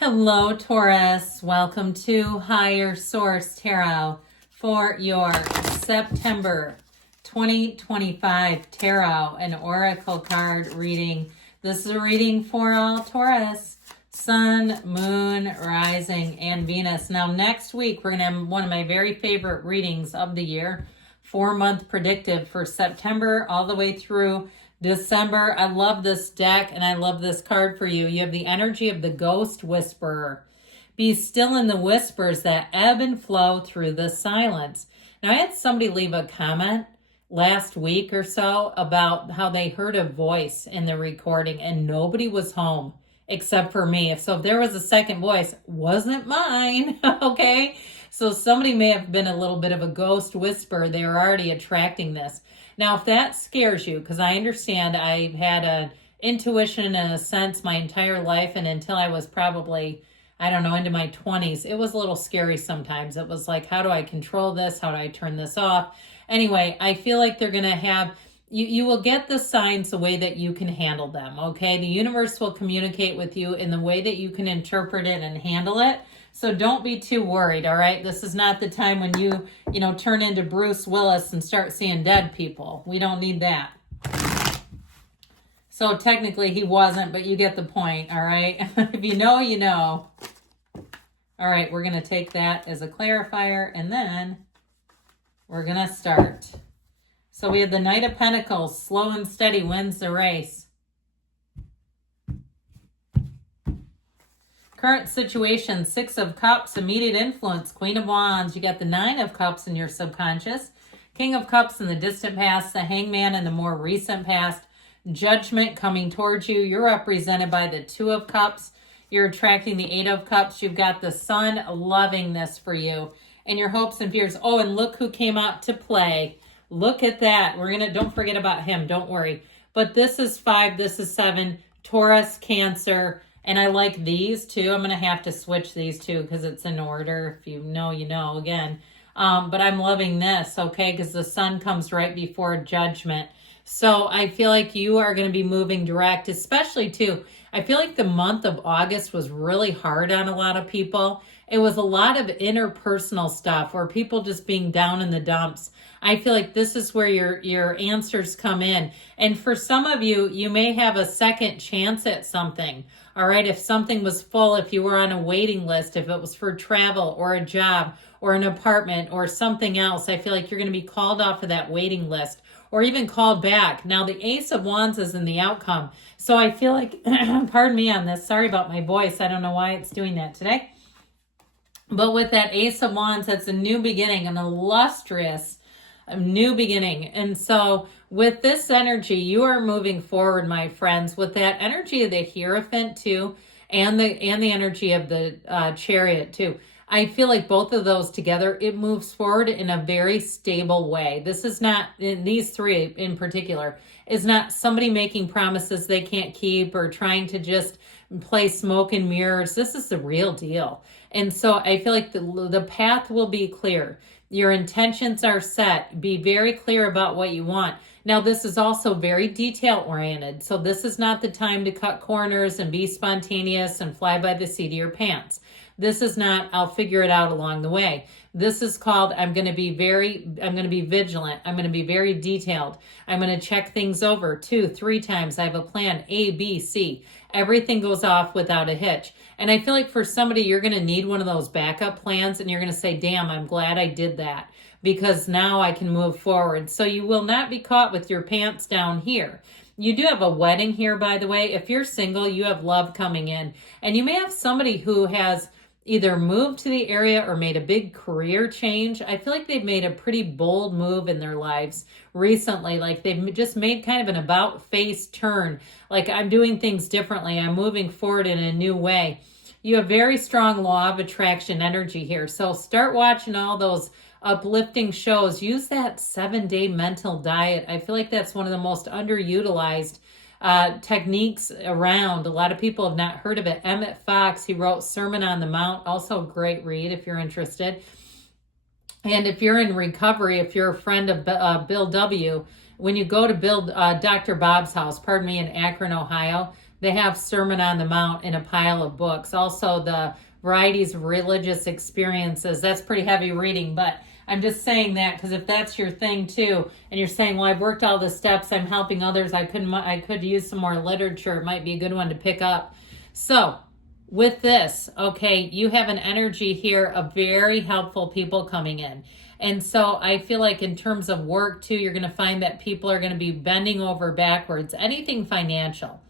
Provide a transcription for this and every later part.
Hello, Taurus. Welcome to Higher Source Tarot for your September 2025 Tarot and Oracle card reading. This is a reading for all Taurus, Sun, Moon, Rising, and Venus. Now, next week, we're going to have one of my very favorite readings of the year, 4-month predictive for September all the way through December. I love this deck and I love this card for you. You have the energy of the Ghost Whisperer. Be still in the whispers that ebb and flow through the silence. Now, I had somebody leave a comment last week or so about how they heard a voice in the recording and nobody was home except for me. So if there was a second voice, wasn't mine, okay? So somebody may have been a little bit of a ghost whisperer. They were already attracting this. Now, if that scares you, because I understand I've had an intuition and a sense my entire life, and until I was probably, I don't know, into my 20s, it was a little scary sometimes. It was like, how do I control this? How do I turn this off? Anyway, I feel like they're going to have, you will get the signs the way that you can handle them, okay? The universe will communicate with you in the way that you can interpret it and handle it. So don't be too worried, all right? This is not the time when you turn into Bruce Willis and start seeing dead people. We don't need that. So technically he wasn't, but you get the point, all right? If you know, you know. All right, we're going to take that as a clarifier, and then we're going to start. So we have the Knight of Pentacles, slow and steady wins the race. Current situation, 6 of Cups, immediate influence, Queen of Wands. You got the 9 of Cups in your subconscious, King of Cups in the distant past, the Hangman in the more recent past, Judgment coming towards you. You're represented by the 2 of Cups. You're attracting the 8 of Cups. You've got the Sun loving this for you and your hopes and fears. Oh, and look who came out to play. Look at that. Don't forget about him. Don't worry. But this is 5, this is 7, Taurus, Cancer. And I like these too. I'm going to have to switch these two because it's in order. If you know, you know again. But I'm loving this, okay? Because the Sun comes right before Judgment. So I feel like you are going to be moving direct, especially too. I feel like the month of August was really hard on a lot of people. It was a lot of interpersonal stuff or people just being down in the dumps. I feel like this is where your answers come in. And for some of you, you may have a second chance at something. All right, if something was full, if you were on a waiting list, if it was for travel or a job or an apartment or something else, I feel like you're going to be called off of that waiting list or even called back. Now, the Ace of Wands is in the outcome. So I feel like, pardon me on this, sorry about my voice. I don't know why it's doing that today. But with that Ace of Wands, that's a new beginning, an illustrious new beginning. And so with this energy, you are moving forward, my friends, with that energy of the Hierophant too, and the energy of the Chariot too. I feel like both of those together, it moves forward in a very stable way. This is not, in these three in particular, is not somebody making promises they can't keep or trying to just play smoke and mirrors. This is the real deal. And so I feel like the path will be clear. Your intentions are set. Be very clear about what you want. Now, this is also very detail-oriented. So this is not the time to cut corners and be spontaneous and fly by the seat of your pants. This is not, I'll figure it out along the way. This is called, I'm going to be vigilant. I'm going to be very detailed. I'm going to check things over 2, 3 times. I have a plan, A, B, C. Everything goes off without a hitch. And I feel like for somebody, you're going to need one of those backup plans and you're going to say, damn, I'm glad I did that because now I can move forward. So you will not be caught with your pants down here. You do have a wedding here, by the way. If you're single, you have love coming in. And you may have somebody who has either moved to the area or made a big career change. I feel like they've made a pretty bold move in their lives recently. Like they've just made kind of an about-face turn. Like, I'm doing things differently. I'm moving forward in a new way. You have very strong law of attraction energy here. So start watching all those uplifting shows. Use that 7-day mental diet. I feel like that's one of the most underutilized techniques around. A lot of people have not heard of it. Emmett Fox, he wrote Sermon on the Mount, also a great read if you're interested. And if you're in recovery, if you're a friend of Bill W., when you go to Dr. Bob's house, in Akron, Ohio, they have Sermon on the Mount in a pile of books. Also, the varieties of religious experiences. That's pretty heavy reading, but I'm just saying that because if that's your thing too, and you're saying, well, I've worked all the steps, I'm helping others, I could use some more literature, it might be a good one to pick up. So with this, okay, you have an energy here of very helpful people coming in. And so I feel like in terms of work too, you're going to find that people are going to be bending over backwards, anything financial.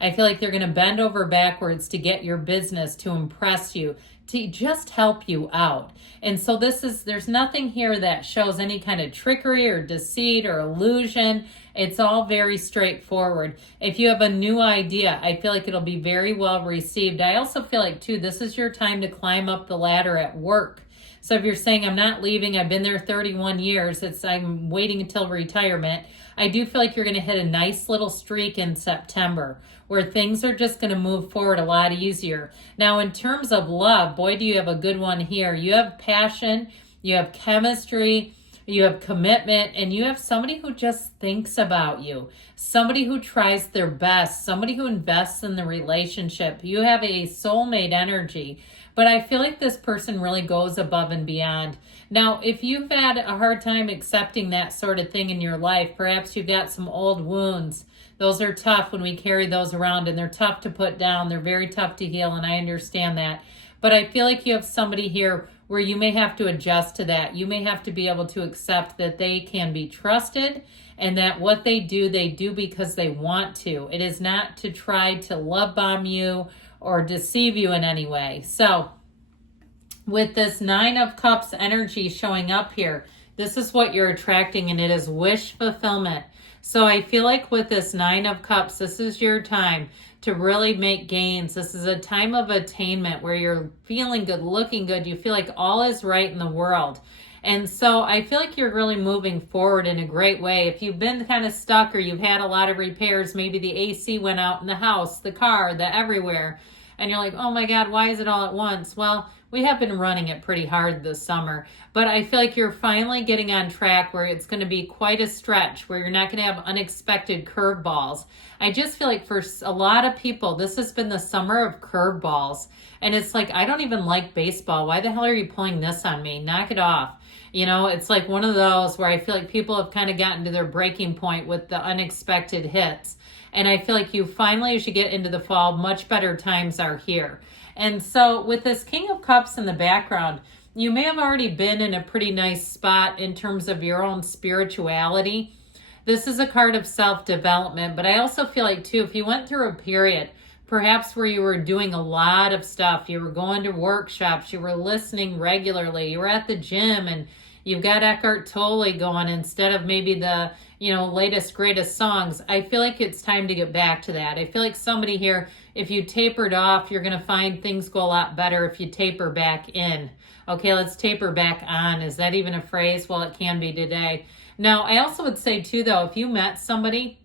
I feel like they're going to bend over backwards to get your business, to impress you, to just help you out. And so there's nothing here that shows any kind of trickery or deceit or illusion. It's all very straightforward. If you have a new idea, I feel like it'll be very well received. I also feel like too, this is your time to climb up the ladder at work. So if you're saying, I'm not leaving, I've been there 31 years, I'm waiting until retirement, I do feel like you're going to hit a nice little streak in September where things are just going to move forward a lot easier. Now, in terms of love, boy, do you have a good one here. You have passion, you have chemistry, you have commitment, and you have somebody who just thinks about you, somebody who tries their best, somebody who invests in the relationship. You have a soulmate energy. But I feel like this person really goes above and beyond. Now, if you've had a hard time accepting that sort of thing in your life, perhaps you've got some old wounds. Those are tough when we carry those around, and they're tough to put down. They're very tough to heal, and I understand that. But I feel like you have somebody here where you may have to adjust to that. You may have to be able to accept that they can be trusted and that what they do because they want to. It is not to try to love bomb you or deceive you in any way. So with this 9 of Cups energy showing up here, this is what you're attracting, and it is wish fulfillment. So I feel like with this 9 of Cups, this is your time to really make gains. This is a time of attainment where you're feeling good, looking good. You feel like all is right in the world. And so I feel like you're really moving forward in a great way. If you've been kind of stuck or you've had a lot of repairs, maybe the AC went out in the house, the car, the everywhere, and you're like, oh my God, why is it all at once? Well, we have been running it pretty hard this summer, but I feel like you're finally getting on track where it's going to be quite a stretch, where you're not going to have unexpected curveballs. I just feel like for a lot of people, this has been the summer of curveballs. And it's like, I don't even like baseball. Why the hell are you pulling this on me? Knock it off. You know, it's like one of those where I feel like people have kind of gotten to their breaking point with the unexpected hits. And I feel like you finally, as you get into the fall, much better times are here. And so with this King of Cups in the background, you may have already been in a pretty nice spot in terms of your own spirituality. This is a card of self-development, but I also feel like too, if you went through a period, perhaps where you were doing a lot of stuff, you were going to workshops, you were listening regularly, you were at the gym, and you've got Eckhart Tolle going instead of maybe the, latest, greatest songs. I feel like it's time to get back to that. I feel like somebody here, if you tapered off, you're going to find things go a lot better if you taper back in. Okay, let's taper back on. Is that even a phrase? Well, it can be today. Now, I also would say too, though, if you met somebody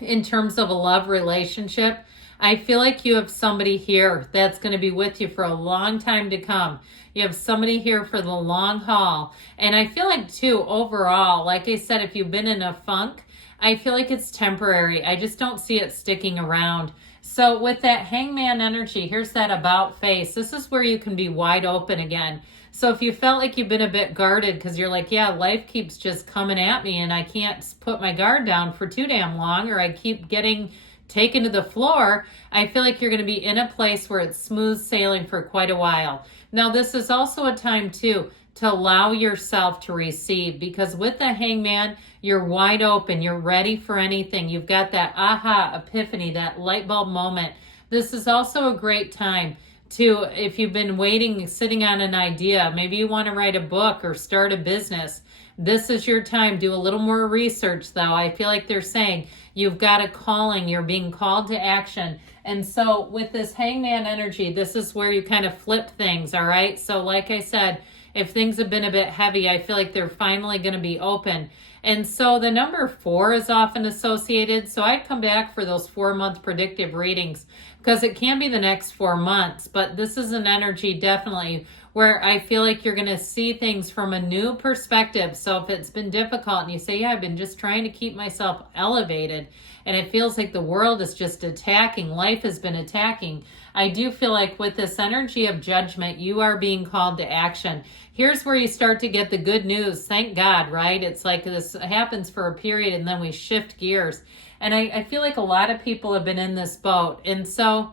in terms of a love relationship, I feel like you have somebody here that's going to be with you for a long time to come. You have somebody here for the long haul. And I feel like too, overall, like I said, if you've been in a funk, I feel like it's temporary. I just don't see it sticking around. So with that Hangman energy, here's that about face. This is where you can be wide open again. So if you felt like you've been a bit guarded because you're like, yeah, life keeps just coming at me and I can't put my guard down for too damn long, or I keep getting taken to the floor, I feel like you're going to be in a place where it's smooth sailing for quite a while. Now, this is also a time too to allow yourself to receive, because with the Hangman, you're wide open, you're ready for anything. You've got that aha epiphany, that light bulb moment. This is also a great time to, if you've been waiting, sitting on an idea, maybe you want to write a book or start a business. This is your time. Do a little more research, though. I feel like they're saying you've got a calling. You're being called to action. And so with this Hangman energy, this is where you kind of flip things, all right? So like I said, if things have been a bit heavy, I feel like they're finally going to be open. And so the number 4 is often associated. So I'd come back for those 4-month predictive readings because it can be the next 4 months. But this is an energy definitely where I feel like you're going to see things from a new perspective. So if it's been difficult and you say, yeah, I've been just trying to keep myself elevated and it feels like the world is just attacking. Life has been attacking. I do feel like with this energy of judgment, you are being called to action. Here's where you start to get the good news. Thank God, right? It's like this happens for a period and then we shift gears. And I feel like a lot of people have been in this boat. And so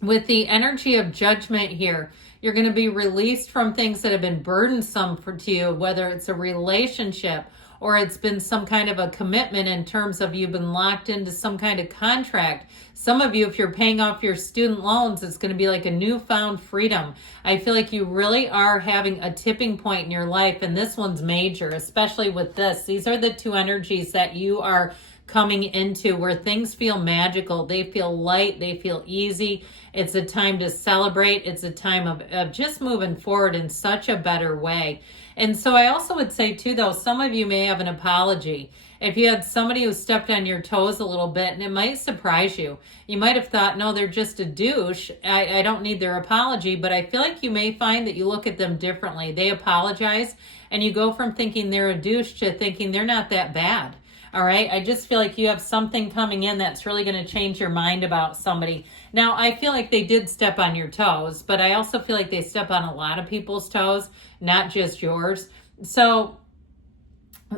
with the energy of judgment here, you're going to be released from things that have been burdensome to you, whether it's a relationship or it's been some kind of a commitment in terms of you've been locked into some kind of contract. Some of you, if you're paying off your student loans, it's going to be like a newfound freedom. I feel like you really are having a tipping point in your life, and this one's major, especially with this. These are the two energies that you are coming into where things feel magical. They feel light. They feel easy. It's a time to celebrate. It's a time of just moving forward in such a better way. And so I also would say too, though, some of you may have an apology. If you had somebody who stepped on your toes a little bit, and it might surprise you. You might have thought, no, they're just a douche. I don't need their apology. But I feel like you may find that you look at them differently. They apologize, and you go from thinking they're a douche to thinking they're not that bad. All right. I just feel like you have something coming in that's really going to change your mind about somebody. Now, I feel like they did step on your toes, but I also feel like they step on a lot of people's toes, not just yours. So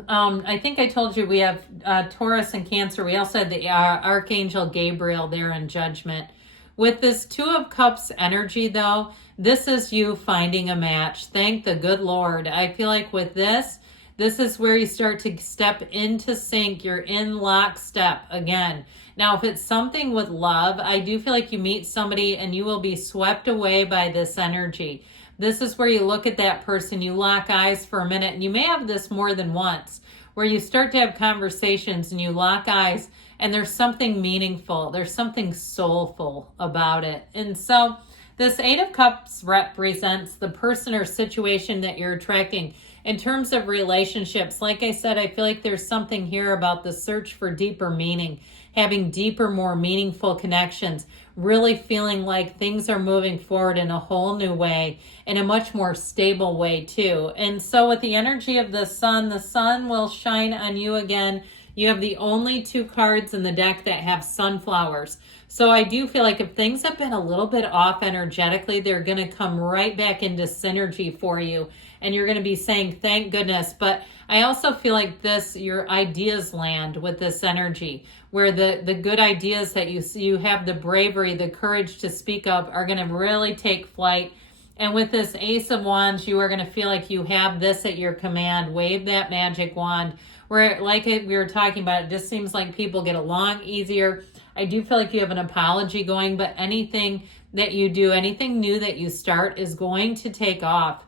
I think I told you we have Taurus and Cancer. We also had the Archangel Gabriel there in Judgment. With this Two of Cups energy, though, this is you finding a match. Thank the good Lord. I feel like with this is where you start to step into sync. You're in lockstep again. Now, if it's something with love, I do feel like you meet somebody and you will be swept away by this energy. This is where you look at that person, you lock eyes for a minute, and you may have this more than once, where you start to have conversations and you lock eyes and there's something meaningful. There's something soulful about it. And so this Eight of Cups represents the person or situation that you're attracting. In terms of relationships, like I said, I feel like there's something here about the search for deeper meaning, having deeper, more meaningful connections, really feeling like things are moving forward in a whole new way, in a much more stable way too. And so with the energy of the sun will shine on you again. You have the only two cards in the deck that have sunflowers. So I do feel like if things have been a little bit off energetically, they're going to come right back into synergy for you. And you're going to be saying, thank goodness. But I also feel like your ideas land with this energy, where the good ideas that you have the bravery, the courage to speak up are going to really take flight. And with this Ace of Wands, you are going to feel like you have this at your command. Wave that magic wand. Where, like we were talking about, it just seems like people get along easier. I do feel like you have an apology going, but anything that you do, anything new that you start is going to take off.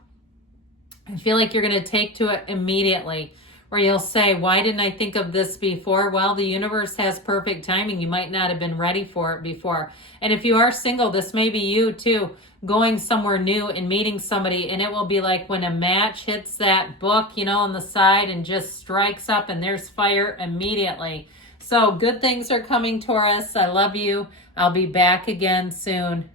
I feel like you're going to take to it immediately, where you'll say, why didn't I think of this before? Well, the universe has perfect timing. You might not have been ready for it before. And if you are single, this may be you too, going somewhere new and meeting somebody, and it will be like when a match hits that book, on the side and just strikes up and there's fire immediately. So good things are coming, Taurus. I love you. I'll be back again soon.